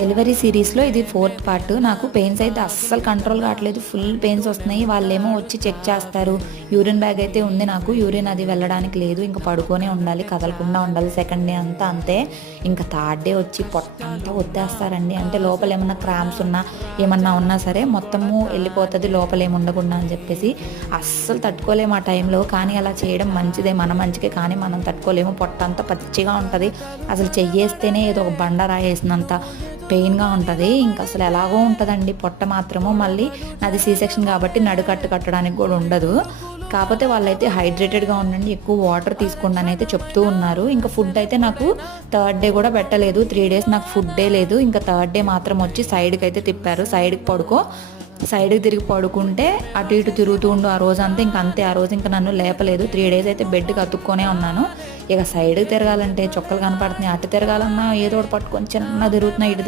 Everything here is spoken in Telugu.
డెలివరీ సిరీస్లో ఇది ఫోర్త్ పార్ట్. నాకు పెయిన్స్ అయితే అస్సలు కంట్రోల్ కావట్లేదు. ఫుల్ పెయిన్స్ వస్తున్నాయి. వాళ్ళేమో వచ్చి చెక్ చేస్తారు. యూరిన్ బ్యాగ్ అయితే ఉంది నాకు. యూరిన్ అది వెళ్ళడానికి లేదు. ఇంకా పడుకొనే ఉండాలి. కదలకుండా ఉండాలి. సెకండ్ డే అంతా అంతే. ఇంకా థర్డ్ డే వచ్చి పొట్టంతా వద్దేస్తారండి అంటే లోపల ఏమన్నా క్రామ్స్ ఉన్నా ఏమన్నా ఉన్నా సరే మొత్తము వెళ్ళిపోతుంది. లోపల ఏమి ఉండకుండా అని చెప్పేసి అస్సలు తట్టుకోలేము ఆ టైంలో. కానీ అలా చేయడం మంచిదే. మన మంచికే. కానీ మనం తట్టుకోలేము. పొట్టంతా పచ్చిగా ఉంటుంది. అసలు చెయ్యేస్తేనే ఏదో ఒక బండ రాయేసినంత పెయిన్గా ఉంటుంది. ఇంకా అసలు ఎలాగో ఉంటుందండి పొట్ట మాత్రము. మళ్ళీ నాది సీ సెక్షన్ కాబట్టి నడుకట్టు కట్టడానికి కూడా ఉండదు. కాకపోతే వాళ్ళైతే హైడ్రేటెడ్గా ఉండండి. ఎక్కువ వాటర్ తీసుకోండి అని అయితే చెప్తూ ఉన్నారు. ఇంకా ఫుడ్ అయితే నాకు థర్డ్ డే కూడా పెట్టలేదు. త్రీ డేస్ నాకు ఫుడ్డే లేదు. ఇంకా థర్డ్ డే మాత్రం వచ్చి సైడ్కి అయితే తిప్పారు. సైడ్కి పడుకో సైడ్కి తిరిగి పడుకుంటే అటు ఇటు తిరుగుతూ ఉండు ఆ రోజు అంతా. ఇంకా అంతే ఆ రోజు ఇంకా నన్ను లేపలేదు. త్రీ డేస్ అయితే బెడ్కి అతుక్కొనే ఉన్నాను. ఇక సైడ్కి తిరగాలంటే చొక్కలు కనపడుతున్నాయి. అటు తిరగాలన్నా ఏదో ఒకటి పట్టుకొని చిన్న తిరుగుతున్నా ఇటు